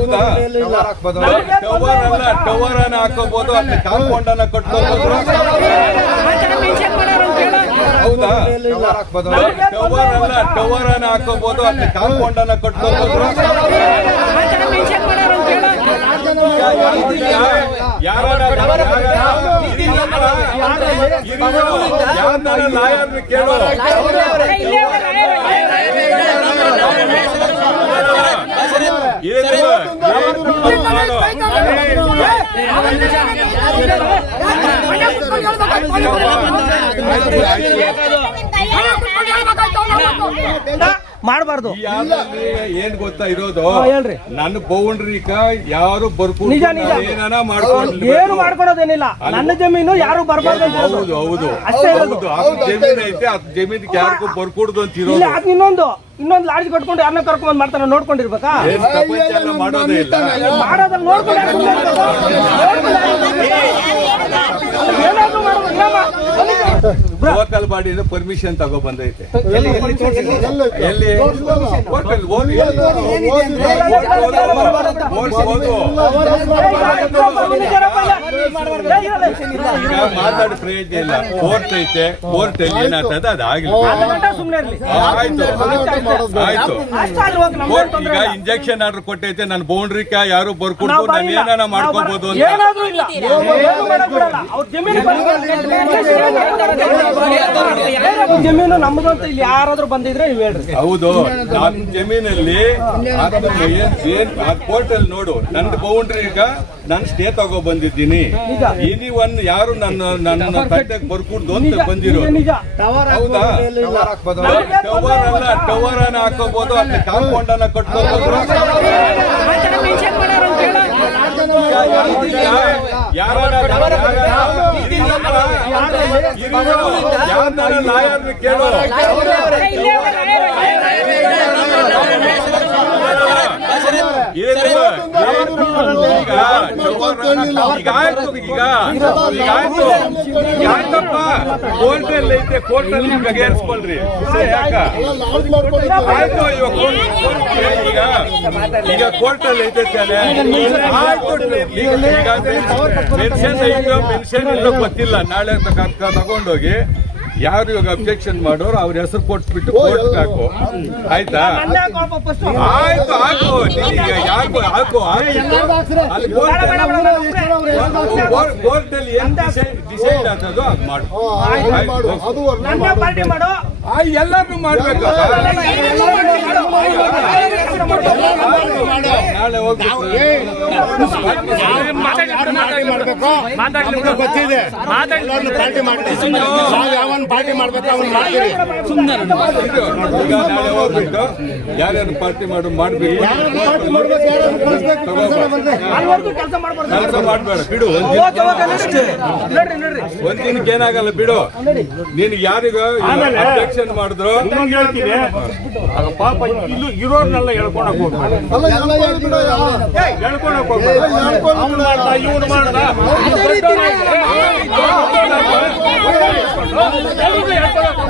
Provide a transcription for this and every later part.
ಹೌದಾ ಟವರ್ ಅಲ್ಲ ಟವರ್ ಅನ್ನ ಹಾಕೋಬಹುದು ಅಲ್ಲಿ ಕಾಂಪೌಂಡ್ ಅನ್ನ ಕಟ್ಕೋಬಹುದು ಹೌದಾ ಟವರ್ ಅಲ್ಲ ಟವರ್ ಅನ್ನ ಹಾಕೋಬಹುದು ಅಲ್ಲಿ ಕಾಂಪೌಂಡ್ ಅನ್ನ ಕಟ್ಕೋಬಹುದು ಯಾರ ಲಾಯರ್ ಕೇಳು ಏನು ಮಾಡಬಾರ್ದು. ಏನ್ ಗೊತ್ತಾ ಇರೋದು? ಹೇಳ್ರಿ. ನನ್ನ ಬೌಂಡ್ರಿಕ ಯಾರು ಬರ್ಕೊಂಡು ನಿಜ, ನಿಜ. ಏನು ಮಾಡ್ಕೊಡೋದೇನಿಲ್ಲ ನನ್ನ ಜಮೀನು ಯಾರು ಬರ್ಬಾರ್ದು ಅಂತ ಹೇಳೋದು. ಹೌದು. ಹೌದು ಅಷ್ಟೇ ಇರೋದು. ಹೌದು ಜಮೀನ್ ಐತೆ ಆ ಜಮೀನ್ ಯಾರಿಗೂ ಬರ್ಕೂಡ್ದು ಅಂತ ಇಲ್ಲ ಇರೋದು ಅದ್ ಇನ್ನೊಂದು. ಇನ್ನೊಂದು ಲಾಡ್ಜ್ ಕಟ್ಕೊಂಡು ಯಾರನ್ನ ಕರ್ಕೊಂಡ್ ಮಾಡ್ತಾರ ನೋಡ್ಕೊಂಡಿರ್ಬೇಕಾ? ಏನ್ ಪ್ರಪಂಚ ಎಲ್ಲ ಮಾಡೋದೇ ಇಲ್ಲ. ಮಾಡೋದನ್ನ ನೋಡ್ಕೊಂಡು ಸುಮ್ನೆ ಏನಾದ್ರೂ ಲೋಕಲ್ ಬಾಡಿಯಿಂದ ಪರ್ಮಿಷನ್ ತಗೋ ಬಂದೈತೆ ಎಲ್ಲಿ ಮಾತಾಡಿ ಪ್ರಯೋಜನ ಇಲ್ಲ ಕೋರ್ಟ್ ಐತೆ ಕೋರ್ಟ್ ಅಲ್ಲಿ ಏನಾಗ್ತದೆ ಅದಾಗ್ಲಿ ಸುಮ್ನೆ ಇರ್ಲಿ ಆಯ್ತು ಕೋರ್ಟ್ ಈಗ ಇಂಜೆಕ್ಷನ್ ಆರ್ಡರ್ ಕೊಟ್ಟೈತೆ ನನ್ನ ಬೌಂಡ್ರಿಕ ಯಾರು ಬರ್ಕೊಂಡು ನಾನು. ಏನಾನ ಮಾಡ್ಕೋಬಹುದು ಅಂತ ಏನಾದ್ರೂ ಇಲ್ಲ ಏನು ಅವ್ರ ಜಮೀನು ಜಮೀನು ನಮ್ಮದು ಅಂತ ಇಲ್ಲಿ ಯಾರಾದ್ರೂ ಬಂದಿದ್ರೆ ನೀವು ಹೇಳ್ರಿ. ಹೌದು ನಾನ್ ಜಮೀನಲ್ಲಿ ಕೋರ್ಟ್ ಅಲ್ಲಿ ನೋಡು ನನ್ನ ಬೌಂಡ್ರಿ ಈಗ ನಾನು ಸ್ಟೇ ತಗೋ ಬಂದಿದ್ದೀನಿ. ಇನಿ ಒನ್ ಯಾರು ನನ್ನ ನನ್ನ ತಟ್ಟೆಗೆ ಬರ್ಕೊಂಡು ಅಂತ ಬಂದಿರೋ ಹೌದಾ? ಟವರ್ ಅಲ್ಲ ಟವರ್ ಅನ್ನ ಹಾಕೋಬಹುದು ಅಲ್ಲಿ ಕಾಂಪೌಂಡ್ ಅನ್ನ ಕಟ್ಕೋಬಹುದು ಯಾರ ಲಾಯರ್ ಕೇಳು ಈಗ ಆಯ್ತು, ಈಗ. ಈಗ ಆಯ್ತು. ಆಯ್ತಪ್ಪ ಕೋರ್ಟ್ ಅಲ್ಲಿ ಐತೆ ಕೋರ್ಟ್ ಅಲ್ಲಿ ಬಗೆಹರಿಸ್ಕೊಳ್ರಿ ಆಯ್ತು ಇವಾಗ ಈಗ. ಈಗ ಕೋರ್ಟ್ ಅಲ್ಲಿ ಐತೆ ಮೆನ್ಷನ್ ಐತೋ, ಮೆನ್ಷನ್ ಇಲ್ಲ ಗೊತ್ತಿಲ್ಲ. ನಾಳೆ ತಗೊಂಡೋಗಿ. ಯಾರು ಇವಾಗ ಅಬ್ಜೆಕ್ಷನ್ ಮಾಡೋರು ಅವ್ರ ಹೆಸರು ಕೊಟ್ಬಿಟ್ಟು ಕೋರ್ಟ್ ಹಾಕು. ಆಯ್ತಾ. ಆಯ್ತು ಹಾಕು ಯಾಕು ಹಾಕು ಕೋರ್ಟ್ ಅಲ್ಲಿ ಏನ್ ಡಿಸೈಡ್ ಆಗ್ತದೋ ಅದು ಮಾಡು. ಆಯ್ತು. ಎಲ್ಲರನ್ನು ಮಾಡಬೇಕು ಆ, ಮಾಡ್ಬೇಕು ಗೊತ್ತಿದೆ ಪಾರ್ಟಿ ಮಾಡ್ತೀವಿ ನಾವು ಯಾವನ್ ಪಾರ್ಟಿ ಮಾಡ್ಬೇಕು ಅವನ್ ಮಾಡ್ತೀವಿ ಈಗ ನಾಳೆ ಹೋಗ್ಬಿಟ್ಟು ಯಾರ್ಯಾರು ಪಾರ್ಟಿ ಮಾಡು ಮಾಡ್ಬೇಕು ಕೆಲಸ ಮಾಡಬೇಡ ಕೆಲಸ ಮಾಡ್ಬೇಡ ಬಿಡು ಒಂದ್ ದಿನಕ್ಕೆ ಏನಾಗಲ್ಲ ಬಿಡು ನೀನ್ ಯಾರಿಗ ಅಬ್ಜೆಕ್ಷನ್ ಮಾಡಿದ್ರು ಇನ್ನೊಂದು ಹೇಳ್ತೀನಿ ಆಗ ಪಾಪ ಇಲ್ಲೂ ಇರೋರ್ನೆಲ್ಲ ಎಳ್ಕೊಳಕ್ ಹೋಗ್ಬೇಡ ಎಳ್ಕೊಳಕ್ ಹೋಗ್ಬೇಡ ಅವ್ನು ಮಾಡ್ದ ಇವ್ನು ಮಾಡ್ದ ಎಲ್ರಿಗೂ ಎಳ್ಕೊಳಕ್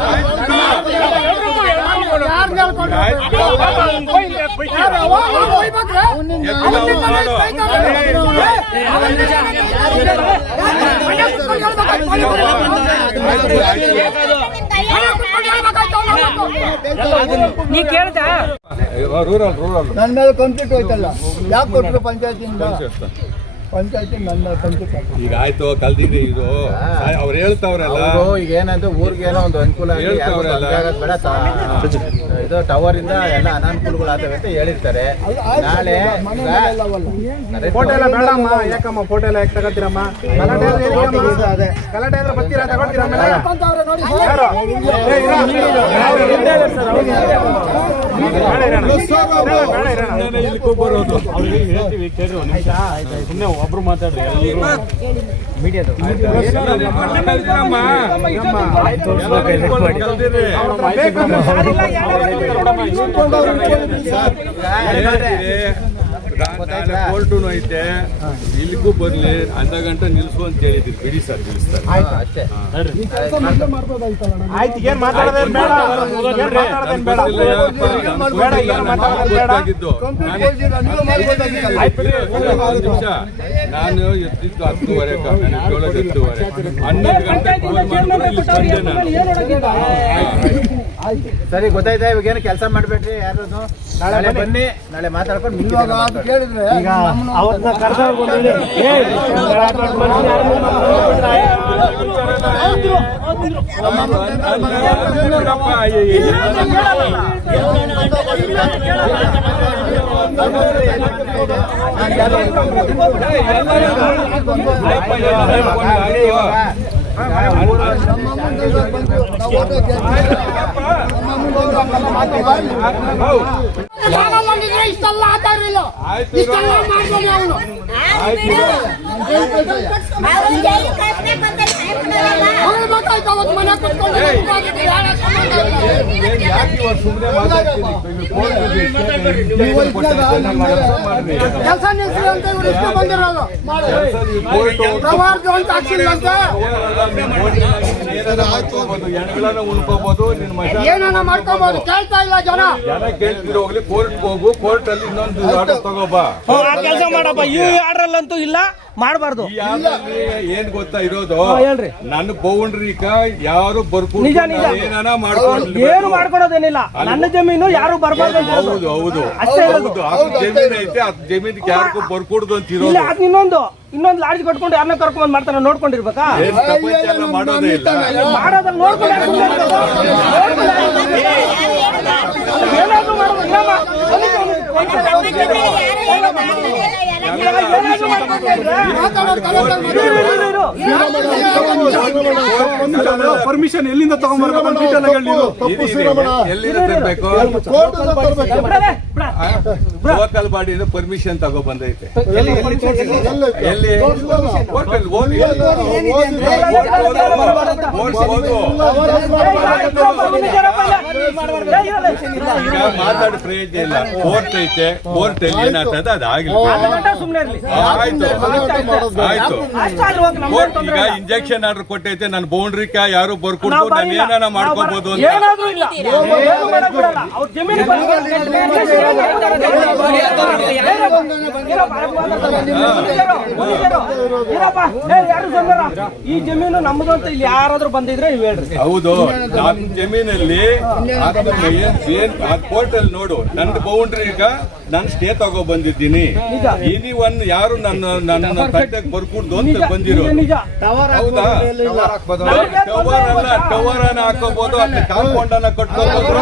ನೀ ಕೇಳ್ತಾ? ರೂರಲ್ ರೂರಲ್ ನನ್ನ ಮೇಲೆ ಕಂಪ್ಲೀಟ್ ಹೋಯ್ತಲ್ಲ ಯಾಕೆ ಕೊಟ್ಟರು ಪಂಚಾಯತಿಯಿಂದ ಪಂಚಾಯತಿ ನನ್ನ ಕಂಪ್ಲೀಟ್ ಈಗ ಆಯ್ತು ಕಲ್ದಿದೆ ಇದು. ಅವ್ರು ಹೇಳ್ತಾವ್ರಲ್ಲ. ಅವರು ಈಗ ಏನಂದ್ರೆ ಊರಿಗೆ ಏನೋ ಒಂದು ಅನುಕೂಲ ಹೇಳ್ತಾವ್ರಲ್ಲ. ಬೇಡ ಇದು ಟವರ್ ಇಂದ ಎಲ್ಲ ಅನಾನುಕೂಲಗಳು ಆಗ್ತವೆ ಅಂತ ಹೇಳಿರ್ತಾರೆ. ನಾಳೆ ಫೋಟೋ ಎಲ್ಲ ಬೇಡಮ್ಮ. ಯಾಕಮ್ಮ? ಫೋಟೋ ಎಲ್ಲ ಯಾಕೆ ತಗೋತೀರಮ್ಮ ಗಲಾಟೆ? ಗಲಾಟೆ ಅಂದ್ರೆ ಬರ್ತೀರಾ? ತಗೊಳ್ತೀರಮ್ಮ ಬರೋದು ಅವ್ರಿಗೆ ಹೇಳ್ತೀವಿ ಕೇಳ್ರಿ ನಿಮಿಷ ಸುಮ್ಮನೆ ಒಬ್ರು ಮಾತಾಡ್ರಿ ಎಲ್ಲರೂ ಕಲ್ದಿರಿ ಕೋರ್ಟುನು ಐತೆ. ಇಲ್ಲಿಗೂ ಬರ್ಲಿ. ಅರ್ಧ ಗಂಟೆ ನಿಲ್ಸು ಅಂತ ಹೇಳಿದ್ರಿ ಬಿಡಿ ಸರ್ ನಿಲ್ಲಿಸ್ತಾರೆ ನಿಮಿಷ. ನಾನು ಎತ್ತಿದ್ದು ಹತ್ತುವರೆ ಹತ್ತುವರೆ. ಹನ್ನೊಂದು ಗಂಟೆ ಸರಿ ಗೊತ್ತಾಯ್ತಾ? ಇವಾಗ ಏನು ಕೆಲಸ ಮಾಡ್ಬೇಡ್ರಿ ಯಾರು ನಾಳೆ ಬನ್ನಿ ನಾಳೆ ಮಾತಾಡ್ಕೊಂಡು ಇವಾಗ ಅದು ಕೇಳಿದ್ರೆ ನಮ್ಮನ್ನ- ಅವ್ರನ್ನ ಕರ್ದವ್ರು ಬಂದು ಹೇಳಿ, ಏ, ಬಿಡಪ್ಪ, ಅಯ್ಯ, ಅಯ್ಯ. ಅಯ್ಯಪ್ಪ, ಎಲ್ಲ ಹೇಳ್ಕೊಂಡು ಆಯ್ತು. ನಮ್ಮ ಮುಂದೆ ಇಷ್ಟೆಲ್ಲ ಆಟಾಡ್ರಿಲ್ಲ ಇಷ್ಟೆಲ್ಲ ಮಾಡ್ಬೋದು ಅವನು. ಕೆಲಸ ನಿಲ್ಸಿ ಅಂತ ಇವ್ರು ಇಷ್ಟು ಬಂದಿರೋದು ಮಾಡಿ ಈ ಕೋರ್ಟು ಪ್ರವಾರ್ದು ಅಂತ ಹಾಕ್ಸಿಲ್ಲಂತೆ ಏನಾರ ಮಾಡ್ಕೋಬೋದು, ಎಣ್ಗಳನ್ನ ಉಣ್ಕೋಬೋದು, ನಿನ್ ಮಜಾ ಏನಾನ ಮಾಡ್ಕೋಬಹುದು ಕೇಳ್ತಾ ಇಲ್ಲ ಜನ. ಜನ ಕೇಳ್ತಿರೋ ಹೋಗ್ಲಿ ಕೋರ್ಟ್ ಹೋಗು ಕೋರ್ಟ್ ಅಲ್ಲಿ ಇನ್ನೊಂದು ಆರ್ಡರ್ ತಗೋಬಾ ಆ ಕೆಲಸ ಮಾಡಪ್ಪ. ಈ ಆರ್ಡ್ರಲ್ಲಂತೂ ಇಲ್ಲ. ಮಾಡಬಾರ್ದು ಏನ್ ಗೊತ್ತಾ ಇರೋದು ಹೇಳ್ರಿ. ನನ್ನ ಬೌಂಡ್ರಿಕ ಯಾರು ಬರ್ಕೊಂಡು ನಿಜ, ನಿಜ. ಏನಾನ ಮಾಡ್ಕೊಂಡು ಏನು ಮಾಡ್ಕೊಡೋದೇನಿಲ್ಲ ನನ್ನ ಜಮೀನು ಯಾರು ಬರ್ಬಾರ್ದು ಅಂತ ಹೇಳೋದು. ಹೌದು ಹೌದು ಅಷ್ಟೇ. ಹೌದು ಜಮೀನ್ ಐತೆ ಜಮೀನಿಗೆ ಯಾರಿಗೂ ಬರ್ಕೂಡ್ದು ಅಂತ ಇಲ್ಲ ಇರೋದು ಅದ್ ಇನ್ನೊಂದು ಇನ್ನೊಂದು ಲಾಡ್ಜ್ ಕಟ್ಕೊಂಡು ಯಾರನ್ನ ಕರ್ಕೊಂಡ್ ಮಾಡ್ತಾನೆ ನೋಡ್ಕೊಂಡಿರ್ಬೇಕಾ ಏನ್ ಪ್ರಪಂಚ ಮಾಡೋದೇ ಇಲ್ಲ ಮಾಡೋದನ್ನ ನೋಡ್ಕೊಂಡು ಯಾಕ್ ಸುಮ್ನೆ ಇರ್ಬೇಕು? ಏನಾದ್ರೂ ಮಾಡ್ಬೇಕು. ಪರ್ಮಿಷನ್ ಎಲ್ಲಿಂದ ಬಿಡ. ಲೋಕಲ್ ಬಾಡಿಯಿಂದ ಪರ್ಮಿಷನ್ ತಗೋ ಬಂದೈತೆ ಎಲ್ಲಿ ಮಾತಾಡಿ ಪ್ರಯೋಜನ ಇಲ್ಲ ಕೋರ್ಟ್ ಐತೆ ಕೋರ್ಟ್ ಅಲ್ಲಿ ಏನಾಗ್ತದೆ ಅದು ಆಗ್ಲಿ ಅರ್ಧ ಗಂಟೆ ಇರ್ಲಿ ಆಯ್ತು ಆಯ್ತು ಅಷ್ಟೇ ಅಲ್ಲಿ ಹೋಗಿ ನಮ್ಗೆ ಕೋರ್ಟ್ ತೊಂದ್ರೆ ಈಗ. ಇಂಜೆಕ್ಷನ್ ಆರ್ಡರ್ ಕೊಟ್ಟೈತೆ ನನ್ನ ಬೌಂಡ್ರಿಕ ಯಾರು ಬರ್ಕೊಂಡು ನಾನು. ಏನಾನ ಮಾಡ್ಕೋಬಹುದು ಅಂತ ಈ ಜಮೀನು ನಮ್ದು ಅಂತ ಇಲ್ಲಿ ಯಾರಾದ್ರೂ ಬಂದಿದ್ರೆ ನೀವು ಹೇಳ್ರಿ ಹೌದು ನಮ್ಮ ಜಮೀನಲ್ಲಿ ಏನ್ ಕೋರ್ಟ್ ಅಲ್ಲಿ ನೋಡು ನನ್ನ ಬೌಂಡ್ರಿ ಈಗ ನಾನು ಸ್ಟೇ ತಗೋ ಬಂದಿದ್ದೀನಿ ಇನಿ ಒನ್ ಯಾರು ನನ್ನ ನನ್ನ ತಟ್ಟಕ್ ಬರ್ಕೊಂಡು ಅಂತ ಬಂದಿರೋ ಹೌದಾ ಟವರ್ ಅಲ್ಲ ಟವರ್ ಅನ್ನ ಹಾಕೋಬಹುದು ಅಲ್ಲಿ ಕಾಂಪೌಂಡ್ ಅನ್ನ ಕಟ್ಕೋಬಹುದು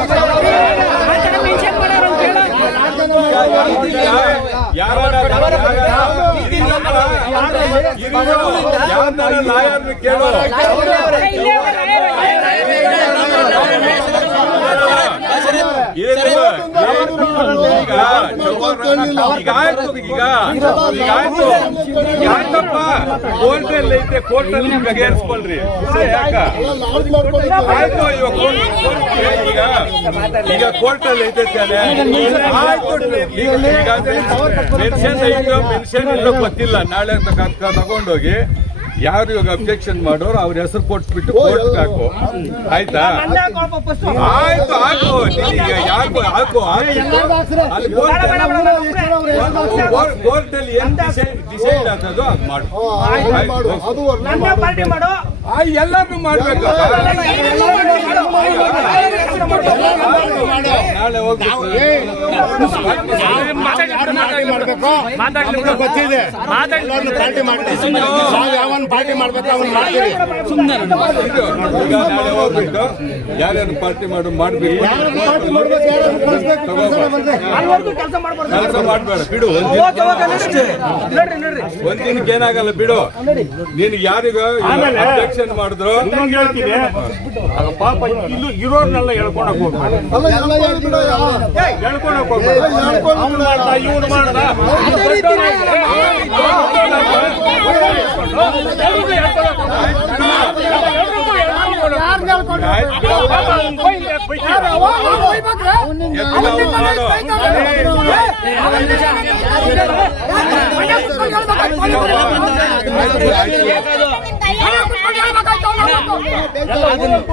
ಯಾರನ್ನ ಕೇಳೋ ಏನು? ಈಗ ಈಗ ಆಯ್ತು ಈಗ ಈಗ ಆಯ್ತು ಯಾಕಪ್ಪ ಕೋರ್ಟ್ ಅಲ್ಲಿ ಐತೆ ಕೋರ್ಟ್ ಅಲ್ಲಿ ಬಗೆಹರಿಸ್ಕೊಳ್ರಿ ಯಾಕ? ಆಯ್ತು ಈಗ ಈಗ ಕೋರ್ಟ್ ಅಲ್ಲಿ ಐತೆ ಮೆನ್ಷನ್ ಐತೋ ಮೆನ್ಷನ್ ಇಲ್ಲೋ ಗೊತ್ತಿಲ್ಲ. ನಾಳೆ ತಗೊಂಡೋಗಿ ಯಾರು ಇವಾಗ ಅಬ್ಜೆಕ್ಷನ್ ಮಾಡೋರು ಅವ್ರ ಹೆಸರು ಕೊಟ್ಬಿಟ್ಟು ಕೋರ್ಟ್ ಹಾಕು ಆಯ್ತಾ ಯಾಕು ಹಾಕು ಕೋರ್ಟ್ ಅಲ್ಲಿ ಎಂತ ಡಿಸೈಡ್ ಅದು ಮಾಡು ಆಯ್ತು. ನನ್ನ ಪಾರ್ಟಿ ಮಾಡು ಆ, ಎಲ್ಲಾರ್ನೂ ಮಾಡ್ಬೇಕು. ಗೊತ್ತಿದೆ ಪಾರ್ಟಿ ಮಾಡ್ತೀವಿ. ನಾವು ಯಾವನ್ ಪಾರ್ಟಿ ಮಾಡ್ಬೇಕು ಅವನ್ ಮಾಡ್ತೀವಿ. ಈಗ ನಾಳೆ ಹೋಗ್ಬಿಟ್ಟು ಯಾರ್ಯಾರು ಪಾರ್ಟಿ ಮಾಡು ಮಾಡ್ಬೇಕು. ಕೆಲಸ ಮಾಡ್ಬೇಡ. ಬಿಡು ಒಂದ್ ಓಕೆ ಓಕೆ ನಡ್ರಿ ನಡ್ರಿ ನಡ್ರಿ. ಒಂದ್ ದಿನಕ್ಕೆ ಏನಾಗಲ್ಲ ಬಿಡು. ನೀನ್ ಯಾರಿಗ ಅಬ್ಜೆಕ್ಷನ್ ಮಾಡಿದ್ರು ಇನ್ನೊಂದು ಹೇಳ್ತೀನಿ ಆಗ ಪಾಪ ಇಲ್ಲೂ ಇರೋರ್ನೆಲ್ಲ ಹೇಳ್ಕೊಳಕ್ ಹೋಗ್ಬೇಡ ಅಲ್ಲ ಎಲ್ಲ ಹೇಳ್ಬಿಡು ಯಾವ- ಹೇಳ್ಕೊಳಕ್ ಹೋಗ್ಬೇಡ ಅವ್ನು ಮಾಡ್ದ ಇವ್ನು ಮಾಡ್ದ ಎಲ್ರಿಗೂ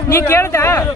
ನೀ ಕೇಳ್ದ